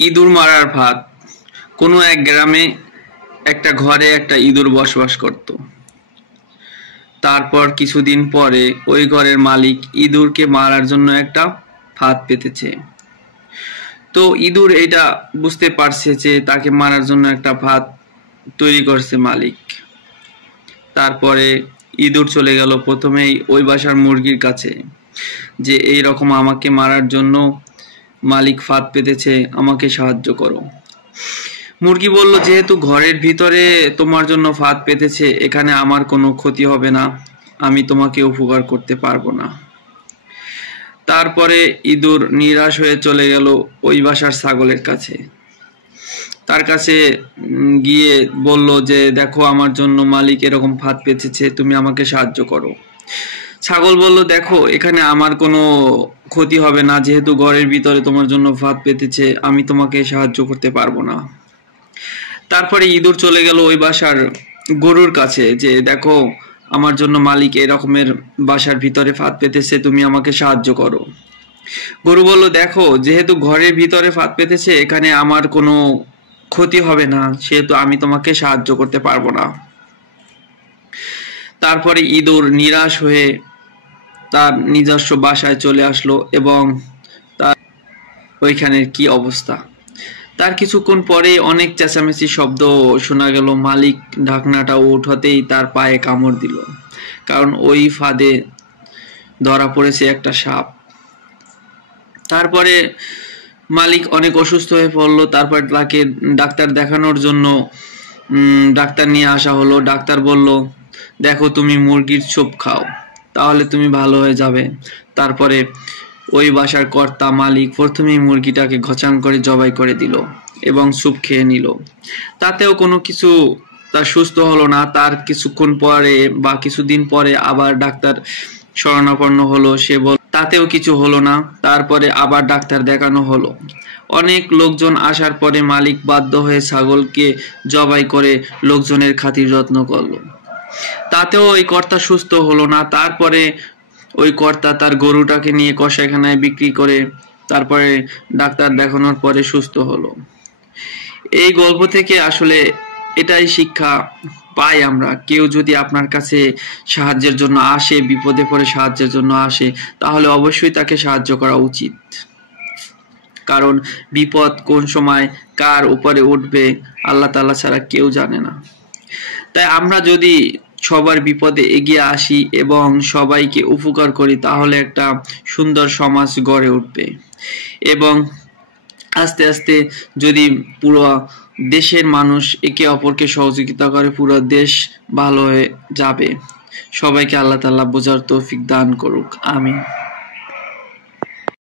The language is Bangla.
ইঁদুর মারার ফাঁদ। কোনো এক গ্রামে একটা ঘরে একটা ইঁদুর বসবাস করত। তারপর কিছুদিন পরে ওই ঘরের মালিক ইঁদুরকে মারার জন্য একটা ফাঁদ পেতেছে। তো ইঁদুর এটা বুঝতে পারছে যে তাকে মারার জন্য একটা ফাঁদ তৈরি করছে মালিক। তারপরে ইঁদুর চলে গেল প্রথমেই ওই বাসার মুরগির কাছে, যে এই রকম আমাকে মারার জন্য মালিক ফাঁদ পেতেছে, আমাকে সাহায্য করো। মুরগি বলল, যেহেতু ঘরের ভিতরে তোমার জন্য ফাঁদ পেতেছে, এখানে আমার কোনো ক্ষতি হবে না, আমি তোমাকে উপকার করতে পারবো না। তারপরে ইঁদুর নিরাশ হয়ে চলে গেল ওই বাসার ছাগলের কাছে। তার কাছে গিয়ে বলল যে দেখো, আমার জন্য মালিক এরকম ফাঁদ পেতেছে, তুমি আমাকে সাহায্য করো। ছাগল বলল, দেখো, এখানে আমার কোনো ক্ষতি হবে না, যেহেতু ঘরের ভিতরে তোমার জন্য ফাঁদ পেতেছে, আমি তোমাকে সাহায্য করতে পারবো না। তারপরে ইঁদুর চলে গেল ওই বাসার গরুর কাছে, যে দেখো, আমার জন্য মালিক এরকমের বাসার ভিতরে ফাঁদ পেতেছে, তুমি আমাকে সাহায্য করো। গরু বলল, দেখো, যেহেতু ঘরের ভিতরে ফাঁদ পেতেছে, এখানে আমার কোনো ক্ষতি হবে না, সেহেতু আমি তোমাকে সাহায্য করতে পারবো না। তারপরে ইঁদুর নিরাশ হয়ে তার নিজস্ব বাসায় চলে আসলো এবং তার ওইখানের কি অবস্থা। তার কিছুক্ষণ পরে অনেক চেঁচামেচি শব্দ শোনা গেল। মালিক ঢাকনাটা উঠাতেই তার পায়ে কামড় দিল, কারণ ওই ফাঁদে ধরা পড়েছে একটা সাপ। তারপরে মালিক অনেক অসুস্থ হয়ে পড়লো। তারপর তাকে ডাক্তার দেখানোর জন্য ডাক্তার নিয়ে আসা হলো। ডাক্তার বলল, দেখো, তুমি মুরগির স্যুপ খাও, তাহলে তুমি ভালো হয়ে যাবে। তারপরে ওই বাসার কর্তা মালিক প্রথমেই মুরগিটাকে ঘচাং করে জবাই করে দিল এবং স্যুপ খেয়ে নিল। তাতেও কোনো কিছু তার সুস্থ হলো না। তার কিছুক্ষণ পরে বা কিছুদিন পরে আবার ডাক্তার শরণাপন্ন হলো। সে বল, তাতেও কিছু হলো না। তারপরে আবার ডাক্তার দেখানো হলো। অনেক লোকজন আসার পরে মালিক বাধ্য হয়ে ছাগলকে জবাই করে লোকজনের খাতির যত্ন করলো। তাতেও ওই কর্তা সুস্থ হলো না। তারপরে ওই কর্তা তার গরুটাকে নিয়ে কসাইখানায় বিক্রি করে তারপরে ডাক্তার দেখানোর পরে সুস্থ হলো। এই গল্প থেকে আসলে এটাই শিক্ষা পাই আমরা, কেউ যদি আপনার কাছে সাহায্যের জন্য আসে, বিপদে পড়ে সাহায্যের জন্য আসে, তাহলে অবশ্যই তাকে সাহায্য করা উচিত। কারণ বিপদ কোন সময় কার উপরে উঠবে আল্লাহ তাআলা ছাড়া কেউ জানে না। তাই আমরা যদি সবার বিপদে এগিয়ে আসি এবং সবাইকে উপকার করি, তাহলে একটা সুন্দর সমাজ গড়ে উঠবে এবং আস্তে আস্তে যদি পুরো দেশের মানুষ একে অপরকে সহযোগিতা করে, পুরো দেশ ভালো হয়ে যাবে। সবাইকে আল্লাহ তাআলা বোঝার তৌফিক দান করুক। আমিন।